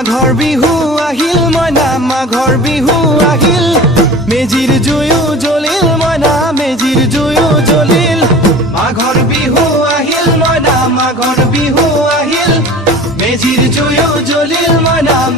মাঘৰ বিহু আহিল মইনা মাঘৰ বিহু আহিল মেজিৰ জুয়ো জ্বলিল মইনা মেজিৰ জুয়ো জ্বলিল মাঘৰ বিহু আহিল মইনা মাঘৰ বিহু আহিল মেজিৰ জুয়ো জ্বলিল মইনা